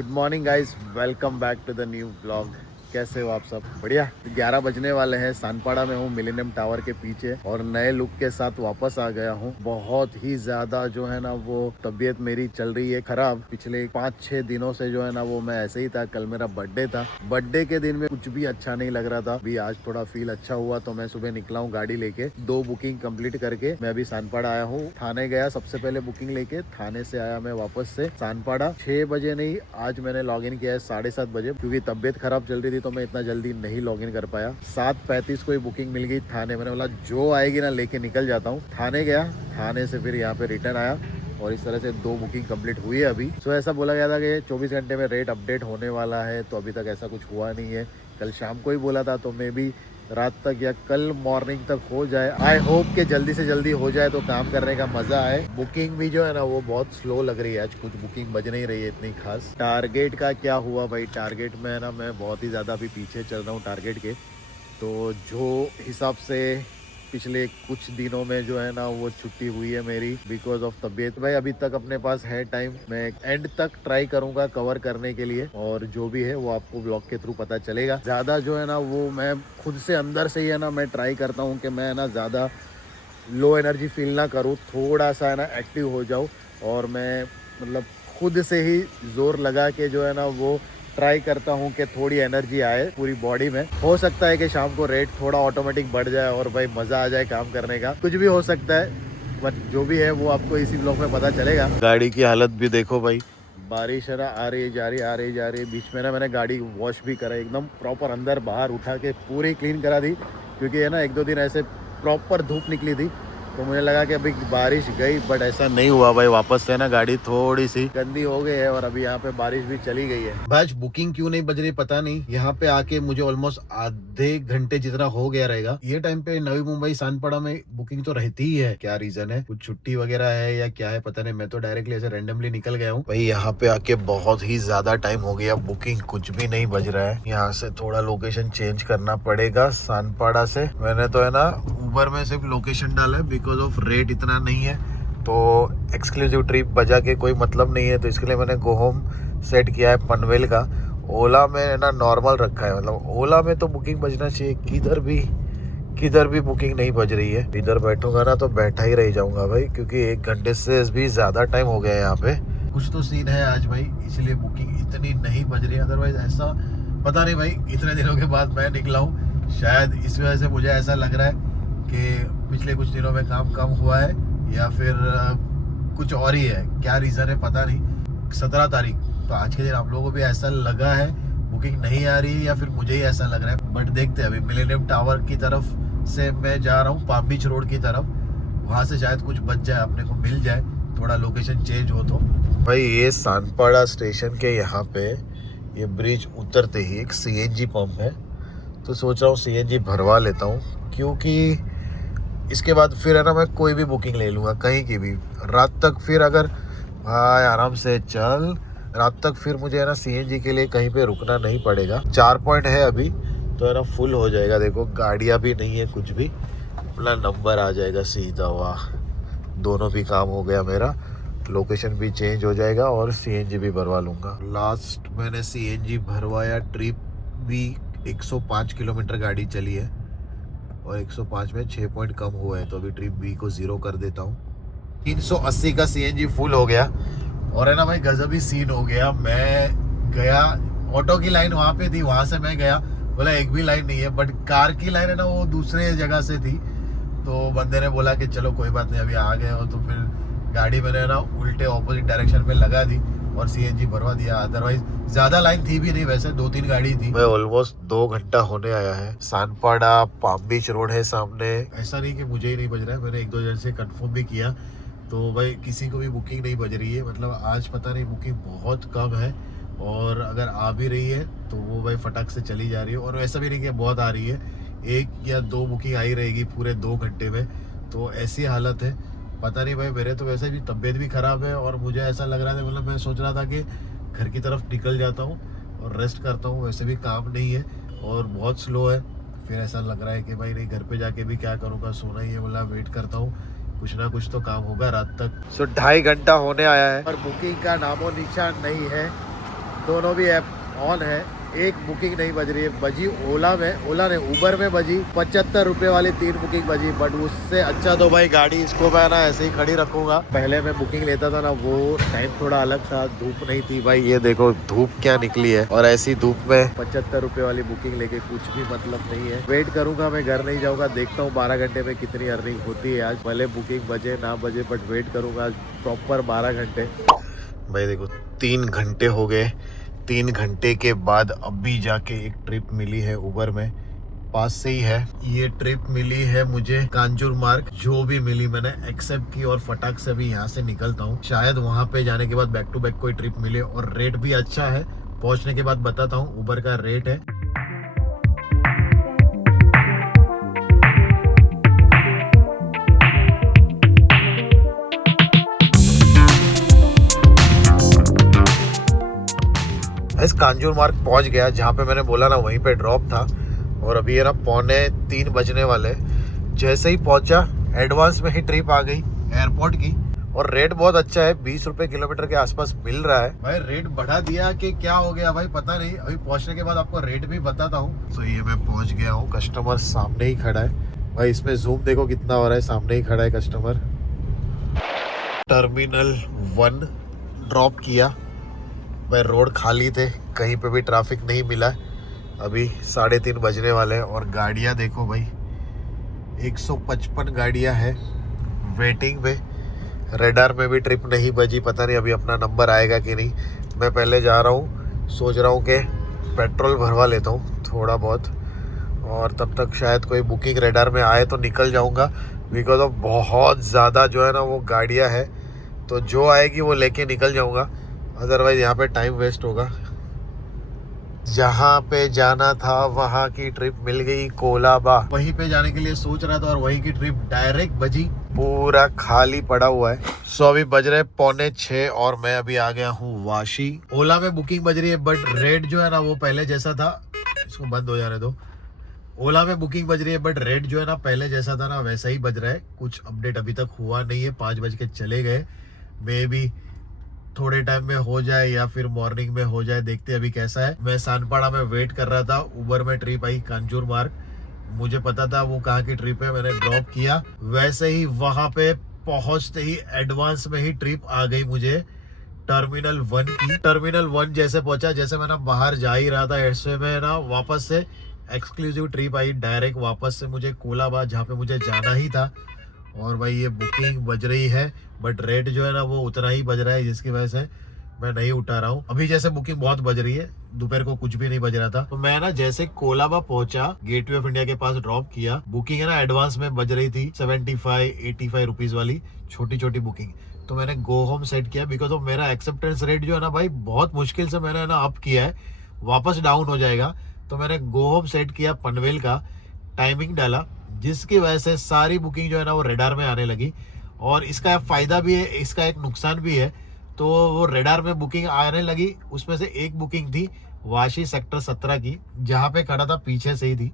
Good morning guys, welcome back to the new blog. कैसे हो आप सब? बढ़िया। 11 बजने वाले हैं। सानपाड़ा में हूँ, मिलेनियम टावर के पीछे, और नए लुक के साथ वापस आ गया हूँ। बहुत ही ज्यादा जो है ना वो तबीयत मेरी चल रही है खराब। पिछले 5-6 दिनों से जो है ना वो मैं ऐसे ही था। कल मेरा बर्थडे था। बर्थडे के दिन में कुछ भी अच्छा नहीं लग रहा था। अभी आज थोड़ा फील अच्छा हुआ तो मैं सुबह निकला हूँ गाड़ी लेके। 2 बुकिंग कंप्लीट करके मैं अभी सानपाड़ा आया हूँ। थाने गया सबसे पहले बुकिंग लेके, थाने से आया मैं वापस से सानपाड़ा। 6 बजे नहीं, आज मैंने लॉग इन किया है 7:30 बजे, क्योंकि तबीयत खराब चल रही थी तो मैं इतना जल्दी नहीं लॉग इन कर पाया। 7:35 को ही बुकिंग मिल गई थाने। मैंने बोला जो आएगी ना लेके निकल जाता हूँ। थाने गया, थाने से फिर यहाँ पे रिटर्न आया, और इस तरह से 2 बुकिंग कंप्लीट हुई है अभी। सो ऐसा बोला गया था कि 24 घंटे में रेट अपडेट होने वाला है, तो अभी तक ऐसा कुछ हुआ नहीं है। कल शाम को ही बोला था, तो मे भी रात तक या कल मॉर्निंग तक हो जाए। आई होप कि जल्दी से जल्दी हो जाए तो काम करने का मजा आए। बुकिंग भी जो है ना वो बहुत स्लो लग रही है। आज कुछ बुकिंग बज नहीं रही है इतनी खास। टारगेट का क्या हुआ भाई? टारगेट में ना मैं बहुत ही ज़्यादा अभी पीछे चल रहा हूँ टारगेट के। तो जो हिसाब से पिछले कुछ दिनों में जो है ना वो छुट्टी हुई है मेरी बिकॉज ऑफ तबीयत। भाई अभी तक अपने पास है टाइम, मैं एंड तक ट्राई करूंगा कवर करने के लिए, और जो भी है वो आपको ब्लॉग के थ्रू पता चलेगा। ज़्यादा जो है ना वो मैं खुद से अंदर से ही है ना मैं ट्राई करता हूँ कि मैं ना ज़्यादा लो एनर्जी फील ना करूँ, थोड़ा सा है ना एक्टिव हो जाऊँ, और मैं मतलब खुद से ही जोर लगा के जो है ना वो ट्राई करता हूँ कि थोड़ी एनर्जी आए पूरी बॉडी में। हो सकता है कि शाम को रेट थोड़ा ऑटोमेटिक बढ़ जाए और भाई मज़ा आ जाए काम करने का। कुछ भी हो सकता है, बट जो भी है वो आपको इसी ब्लॉग में पता चलेगा। गाड़ी की हालत भी देखो भाई, बारिश है ना आ रही जा रही आ रही जा रही। बीच में ना मैंने गाड़ी वॉश भी करा, एकदम प्रॉपर अंदर बाहर उठा के पूरी क्लीन करा दी, क्योंकि है ना 1-2 दिन ऐसे प्रॉपर धूप निकली थी तो मुझे लगा कि अभी बारिश गई, बट ऐसा नहीं हुआ भाई। वापस से ना गाड़ी थोड़ी सी गंदी हो गई है, और अभी यहाँ पे बारिश भी चली गई है। भाई बुकिंग क्यों नहीं बज रही पता नहीं। यहाँ पे आके मुझे ऑलमोस्ट आधे घंटे जितना हो गया रहेगा। ये टाइम पे नवी मुंबई सानपाड़ा में बुकिंग तो रहती ही है। क्या रीजन है? कुछ छुट्टी वगैरह है या क्या है पता नहीं। मैं तो डायरेक्टली ऐसे रैंडमली निकल गया हूँ भाई। यहाँ पे आके बहुत ही ज्यादा टाइम हो गया, बुकिंग कुछ भी नहीं बज रहा है। यहाँ से थोड़ा लोकेशन चेंज करना पड़ेगा सानपाड़ा से। मैंने तो है ना उबर में सिर्फ लोकेशन डाला है, बिकॉज ऑफ रेट इतना नहीं है, तो एक्सक्लूसिव ट्रिप बजा के कोई मतलब नहीं है। तो इसके लिए मैंने गो होम सेट किया है पनवेल का। ओला में है ना नॉर्मल रखा है, मतलब ओला में तो बुकिंग बजना चाहिए। किधर भी बुकिंग नहीं बज रही है। इधर बैठूंगा ना तो बैठा ही रह जाऊंगा भाई, क्योंकि 1 घंटे से भी ज्यादा टाइम हो गया है यहाँ पे। कुछ तो सीन है आज भाई, इसलिए बुकिंग इतनी नहीं बज रही है। अदरवाइज ऐसा पता नहीं भाई, इतने दिनों के बाद मैं निकला हूँ, शायद इस वजह से मुझे ऐसा लग रहा है कि पिछले कुछ दिनों में काम कम हुआ है, या फिर कुछ और ही है। क्या रीज़न है पता नहीं। 17 तारीख तो आज के दिन आप लोगों को भी ऐसा लगा है बुकिंग नहीं आ रही है, या फिर मुझे ही ऐसा लग रहा है। बट देखते हैं। अभी मिलेनियम टावर की तरफ से मैं जा रहा हूँ, पाम बीच रोड की तरफ। वहाँ से शायद कुछ बच जाए, अपने को मिल जाए, थोड़ा लोकेशन चेंज हो तो। भाई ये सानपाड़ा स्टेशन के यहाँ पे ये ब्रिज उतरते ही एक सीएनजी पंप है, तो सोच रहा हूँ सीएनजी भरवा लेता हूँ, क्योंकि इसके बाद फिर है ना मैं कोई भी बुकिंग ले लूँगा कहीं की भी रात तक। फिर अगर भाई आराम से चल रात तक, फिर मुझे है ना सीएनजी के लिए कहीं पे रुकना नहीं पड़ेगा। 4 पॉइंट है अभी, तो है ना फुल हो जाएगा। देखो गाड़ियाँ भी नहीं है कुछ भी, अपना नंबर आ जाएगा सीधा। वाह, दोनों भी काम हो गया मेरा। लोकेशन भी चेंज हो जाएगा और सीएनजी भी भरवा लूँगा। लास्ट मैंने सीएनजी भरवाया, ट्रिप भी 105 किलोमीटर गाड़ी चली है, और 105 में 6 पॉइंट कम हुआ है, तो अभी ट्रिप बी को 0 कर देता हूँ। 380 का सीएनजी फुल हो गया, और है ना भाई गजब ही सीन हो गया। मैं गया, ऑटो की लाइन वहाँ पे थी, वहाँ से मैं गया, बोला एक भी लाइन नहीं है, बट कार की लाइन है ना वो दूसरे जगह से थी। तो बंदे ने बोला कि चलो कोई बात नहीं, अभी आ गए हो। तो फिर गाड़ी मैंने ना उल्टे ऑपोजिट डायरेक्शन में लगा दी और सीएनजी भरवा दिया। अदरवाइज ज्यादा लाइन थी भी नहीं, वैसे 2-3 गाड़ी थी। मैं ऑलमोस्ट 2 घंटा होने आया है। सानपाड़ा पाम बीच रोड है सामने। ऐसा नहीं कि मुझे ही नहीं बज रहा है, मैंने 1-2 जन से कंफर्म भी किया, तो भाई किसी को भी बुकिंग नहीं बज रही है। मतलब आज पता नहीं बुकिंग बहुत कम है, और अगर आ भी रही है तो वो भाई फटक से चली जा रही है। और ऐसा भी नहीं कि बहुत आ रही है, 1 या 2 बुकिंग आई रहेगी पूरे 2 घंटे में। तो ऐसी हालत है। पता नहीं भाई, मेरे तो वैसे भी तबीयत भी ख़राब है, और मुझे ऐसा लग रहा था, मतलब मैं सोच रहा था कि घर की तरफ निकल जाता हूँ और रेस्ट करता हूँ। वैसे भी काम नहीं है और बहुत स्लो है। फिर ऐसा लग रहा है कि भाई नहीं, घर पे जाके भी क्या करूँगा, सोना ही है। बोला वेट करता हूँ, कुछ ना कुछ तो काम होगा रात तक। 2.5 घंटा होने आया है और बुकिंग का नामो निशान नहीं है। दोनों भी ऐप ऑन है। एक बुकिंग नहीं बज रही है, बजी ओला ने उबर में बजी 75 रुपये वाली 3 बुकिंग बजी। बट उससे अच्छा तो भाई गाड़ी इसको मैं ना ऐसे ही खड़ी रखूंगा। पहले मैं बुकिंग लेता था ना, वो टाइम थोड़ा अलग था, धूप नहीं थी भाई। ये देखो धूप क्या निकली है, और ऐसी धूप में 75 रुपये वाली बुकिंग लेके कुछ भी मतलब नहीं है। वेट करूंगा, मैं घर नहीं जाऊंगा, देखता हूँ 12 घंटे में कितनी अर्निंग होती है आज। भले बुकिंग बजे ना बजे, बट वेट करूंगा आज प्रॉपर 12 घंटे। भाई देखो 3 घंटे हो गए, 3 घंटे के बाद अभी जाके एक ट्रिप मिली है उबर में, पास से ही है ये ट्रिप मिली है मुझे कांजूर मार्ग। जो भी मिली मैंने एक्सेप्ट की और फटाक से भी यहाँ से निकलता हूँ। शायद वहाँ पे जाने के बाद बैक टू बैक कोई ट्रिप मिले, और रेट भी अच्छा है। पहुँचने के बाद बताता हूँ उबर का रेट है। इस कांजूर मार्ग पहुंच गया, जहाँ पे मैंने बोला ना वहीं पे ड्रॉप था। और अभी है ना 2:45 बजने वाले। जैसे ही पहुंचा एडवांस में ही ट्रिप आ गई एयरपोर्ट की, और रेट बहुत अच्छा है, 20 रुपए किलोमीटर के आसपास मिल रहा है। भाई रेट बढ़ा दिया कि क्या हो गया भाई पता नहीं। अभी पहुंचने के बाद आपको रेट भी बताता हूँ। तो ये मैं पहुंच गया हूँ, कस्टमर सामने ही खड़ा है भाई। इसमें जूम देखो कितना हो रहा है, सामने ही खड़ा है कस्टमर। टर्मिनल 1 ड्रॉप किया भाई, रोड खाली थे, कहीं पे भी ट्रैफिक नहीं मिला। अभी 3:30 बजने वाले हैं, और गाड़ियाँ देखो भाई 155 गाड़ियाँ हैं वेटिंग पे। रेडार में भी ट्रिप नहीं बजी, पता नहीं अभी अपना नंबर आएगा कि नहीं। मैं पहले जा रहा हूँ, सोच रहा हूँ कि पेट्रोल भरवा लेता हूँ थोड़ा बहुत, और तब तक शायद कोई बुकिंग रेडार में आए तो निकल जाऊँगा। बिकॉज ऑफ बहुत ज़्यादा जो है ना वो गाड़ियाँ हैं, तो जो आएगी वो लेके निकल जाऊँगा, अदरवाइज यहाँ पे टाइम वेस्ट होगा। जहाँ पे जाना था वहाँ की ट्रिप मिल गई कोलाबा। वहीं पे जाने के लिए सोच रहा था, और वहीं की ट्रिप डायरेक्ट बजी। पूरा खाली पड़ा हुआ है। सो अभी बज रहे 5:45 और मैं अभी आ गया हूँ वाशी। ओला में बुकिंग बज रही है, बट रेट जो है ना वो पहले जैसा था। इसको बंद हो जाने दो। ओला में बुकिंग बज रही है, बट रेट जो है ना पहले जैसा था ना वैसा ही बज रहा है। कुछ अपडेट अभी तक हुआ नहीं है। 5 बज के चले गए, मे बी थोड़े टाइम में हो जाए या फिर मॉर्निंग में हो जाए, देखते अभी कैसा है। मैं सानपाड़ा में वेट कर रहा था, उबर में ट्रिप आई कांजूर मार्ग। मुझे पता था वो कहाँ की ट्रिप है, मैंने ड्रॉप किया। वैसे ही वहां पे पहुंचते ही एडवांस में ही ट्रिप आ गई मुझे टर्मिनल 1 की। टर्मिनल 1 जैसे पहुंचा, जैसे मैं ना बाहर जा ही रहा था, ऐसे में ना वापस से एक्सक्लूसिव ट्रिप आई डायरेक्ट वापस से मुझे कोलाबा, जहाँ पे मुझे जाना ही था। और भाई ये बुकिंग बज रही है, बट रेट जो है ना वो उतना ही बज रहा है, जिसकी वजह से मैं नहीं उठा रहा हूँ। अभी जैसे बुकिंग बहुत बज रही है, दोपहर को कुछ भी नहीं बज रहा था। तो मैं ना जैसे कोलाबा पहुंचा, गेटवे ऑफ इंडिया के पास ड्रॉप किया, बुकिंग है ना एडवांस में बज रही थी 75-85 रुपीज वाली छोटी छोटी बुकिंग। तो मैंने गो होम सेट किया, बिकॉज ऑफ मेरा एक्सेप्टेंस रेट जो है ना भाई बहुत मुश्किल से मैंने ना अप किया है, वापस डाउन हो जाएगा। तो मैंने गो होम सेट किया, पनवेल का टाइमिंग डाला, जिसकी वजह से सारी बुकिंग जो है ना वो रेडार में आने लगी। और इसका फ़ायदा भी है, इसका एक नुकसान भी है। तो वो रेडार में बुकिंग आने लगी, उसमें से एक बुकिंग थी वाशी सेक्टर 17 की, जहाँ पे खड़ा था पीछे से ही थी।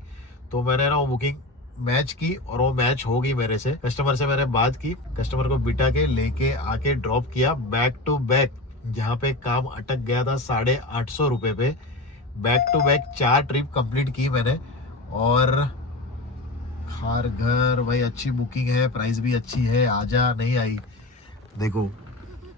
तो मैंने ना वो बुकिंग मैच की, और वो मैच हो गई मेरे से। कस्टमर से मैंने बात की, कस्टमर को बिठा के लेके आके ड्रॉप किया बैक टू बैक, जहाँ पे काम अटक गया था 850 रुपये पे। Back to back 4 trip complete की मैंने। और हर घर भाई अच्छी बुकिंग है, प्राइस भी अच्छी है, आजा नहीं आई। देखो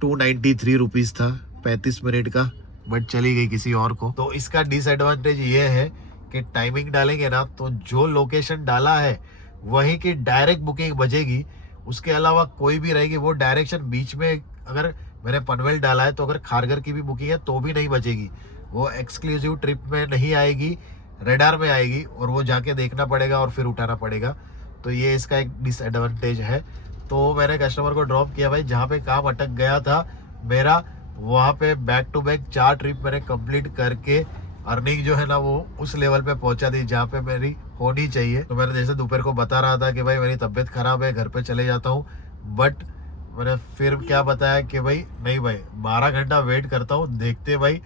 293 रुपीज़ था 35 मिनट का, बट चली गई किसी और को। तो इसका डिसएडवांटेज ये है कि टाइमिंग डालेंगे ना तो जो लोकेशन डाला है वहीं की डायरेक्ट बुकिंग बजेगी। उसके अलावा कोई भी रहेगी वो डायरेक्शन बीच में, अगर मैंने पनवेल डाला है तो अगर खारघर की भी बुकिंग है तो भी नहीं बचेगी, वो एक्सक्लूसिव ट्रिप में नहीं आएगी, रेडार में आएगी, और वो जाके देखना पड़ेगा और फिर उठाना पड़ेगा। तो ये इसका एक डिसएडवांटेज है। तो मैंने कस्टमर को ड्रॉप किया भाई, जहाँ पे काम अटक गया था मेरा, वहाँ पे बैक टू बैक 4 ट्रिप मैंने कंप्लीट करके अर्निंग जो है ना वो उस लेवल पे पहुंचा दी जहाँ पे मेरी होनी चाहिए। तो मैंने जैसे दोपहर को बता रहा था कि भाई मेरी तबीयत खराब है, घर पे चले जाता हूँ, बट मैंने फिर क्या बताया कि भाई नहीं भाई 12 घंटा वेट करता हूँ, देखते भाई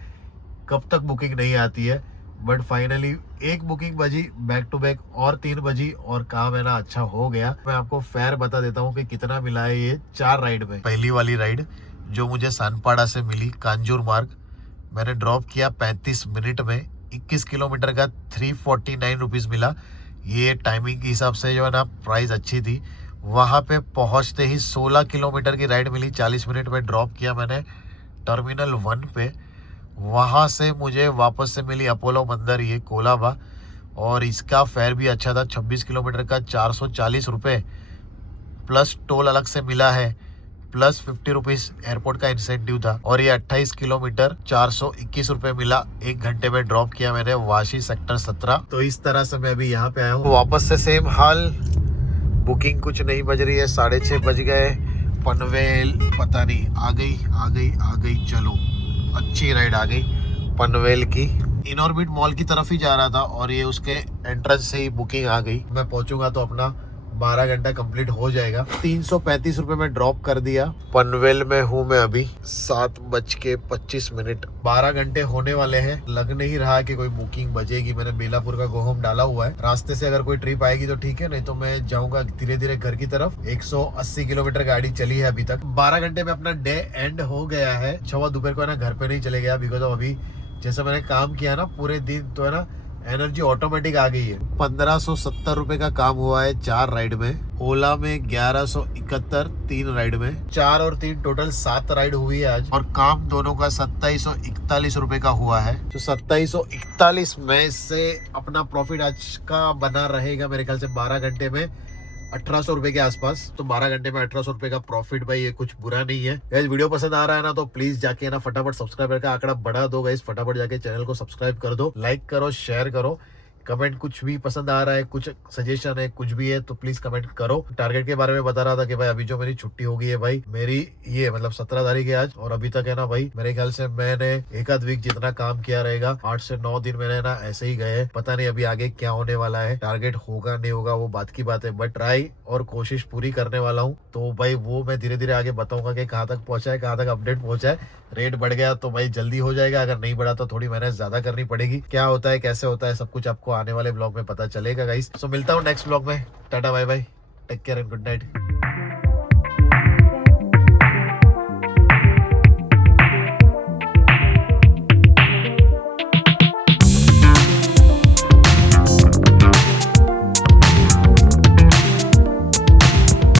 कब तक बुकिंग नहीं आती है। बट फाइनली एक बुकिंग बजी बैक टू बैक, और 3 बजी, और काम है ना अच्छा हो गया। मैं आपको फेयर बता देता हूँ कि कितना मिला है ये 4 राइड में। पहली वाली राइड जो मुझे सानपाड़ा से मिली कांजूर मार्ग, मैंने ड्रॉप किया 35 मिनट में। 21 किलोमीटर का 349 रुपीज़ मिला। ये टाइमिंग के हिसाब से जो है ना प्राइस अच्छी थी। वहाँ पे पहुँचते ही 16 किलोमीटर की राइड मिली। 40 मिनट में ड्रॉप किया मैंने टर्मिनल 1 पे। वहाँ से मुझे वापस से मिली अपोलो मंदिर, ये कोलाबा, और इसका फेयर भी अच्छा था। 26 किलोमीटर का 440 रुपये प्लस टोल अलग से मिला है, प्लस 50 रुपीज़ एयरपोर्ट का इंसेंटिव था। और ये 28 किलोमीटर 421 रुपये मिला। 1 घंटे में ड्रॉप किया मैंने वाशी सेक्टर 17। तो इस तरह से मैं अभी यहाँ पे आया हूँ। वापस से सेम हाल, बुकिंग कुछ नहीं बज रही है। 6:30 बज गए। पनवेल पता नहीं आ गई। चलो अच्छी राइड आ गई पनवेल की। इनऑर्बिट मॉल की तरफ ही जा रहा था और ये उसके एंट्रेंस से ही बुकिंग आ गई। मैं पहुंचूंगा तो अपना 12 घंटा कंप्लीट हो जाएगा। 335 रुपये में ड्रॉप कर दिया। पनवेल में हूँ मैं अभी। 7:25 मिनट। 12 घंटे होने वाले हैं। लग नहीं रहा कि कोई बुकिंग बजेगी। मैंने बेलापुर का गो होम डाला हुआ है। रास्ते से अगर कोई ट्रिप आएगी तो ठीक है, नहीं तो मैं जाऊंगा धीरे धीरे घर की तरफ। 180 किलोमीटर गाड़ी चली है अभी तक। 12 घंटे में अपना डे एंड हो गया है। 6 दोपहर को है ना घर पे नहीं चले गया, बिकॉज ऑफ अभी जैसे मैंने काम किया ना पूरे दिन, तो है ना एनर्जी ऑटोमेटिक आ गई है। 1570 रुपए का काम हुआ है 4 राइड में। ओला में 1171 3 राइड में। 4 और 3 टोटल 7 राइड हुई है आज। और काम दोनों का 2741 रुपए का हुआ है। तो 2741 में से अपना प्रॉफिट आज का बना रहेगा मेरे ख्याल से 12 घंटे में 1800 रुपए के आसपास। तो 12 घंटे में 1800 रुपए का प्रॉफिट भाई, ये कुछ बुरा नहीं है। गाइस वीडियो पसंद आ रहा है ना तो प्लीज जाके ना फटाफट सब्सक्राइबर का आंकड़ा बढ़ा दो गाइस। फटाफट जाके चैनल को सब्सक्राइब कर दो, लाइक करो, शेयर करो, कमेंट कुछ भी पसंद आ रहा है, कुछ सजेशन है, कुछ भी है तो प्लीज कमेंट करो। टारगेट के बारे में बता रहा था कि भाई अभी जो मेरी छुट्टी हो गई है भाई, मेरी ये मतलब 17 तारीख है आज, और अभी तक है ना भाई मेरे ख्याल से मैंने एक आध वीक जितना काम किया रहेगा, 8 से 9 दिन मैंने ना ऐसे ही गए। पता नहीं अभी आगे क्या होने वाला है, टारगेट होगा नहीं होगा वो बात की बात है, बट ट्राई और कोशिश पूरी करने वाला हूँ। तो भाई वो मैं धीरे धीरे आगे बताऊंगा कि कहाँ तक पहुंचा है, कहाँ तक अपडेट पहुंचा है। रेट बढ़ गया तो भाई जल्दी हो जाएगा, अगर नहीं बढ़ा तो थोड़ी मेहनत ज्यादा करनी पड़ेगी। क्या होता है कैसे होता है सब कुछ आपको आने वाले ब्लॉग में पता चलेगा गाइस। सो मिलता हूँ नेक्स्ट ब्लॉग में। Tata bye bye, take care and good night.